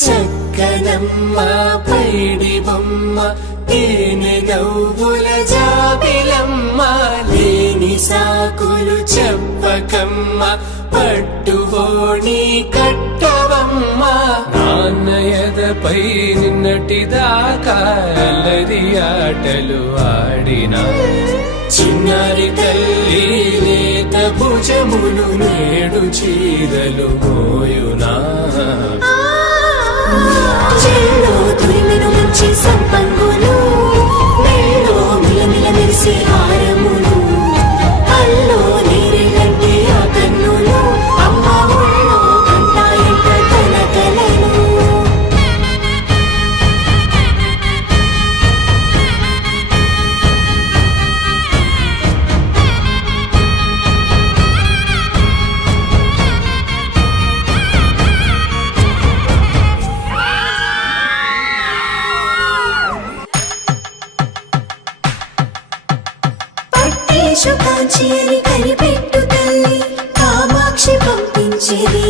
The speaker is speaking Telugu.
చక్కనమ్మ పైడి బొమ్మ తేనె నవ్వుల జాబిలమ్మ లేని సాకులు చెప్పకమ్మ పట్టువోణి కట్టవమ్మ నాన్నయదపై నిన్నటిదాకా అల్లరి ఆటలు ఆడినా చిన్నారి తల్లి లేత భుజములు నేడు చీరలు మోయునా చెల్లో తురిమెను మంచి సంపంగులు మెల్లో మిలమిల మెరిసే హారములు అల్లో నీరెళ్ళంటే ఆ కన్నులు అమ్మ ఒళ్ళో కంటాయంట తన కలలు కాంచి అని కనిపెట్టు తల్లి కామాక్షి పంపించేది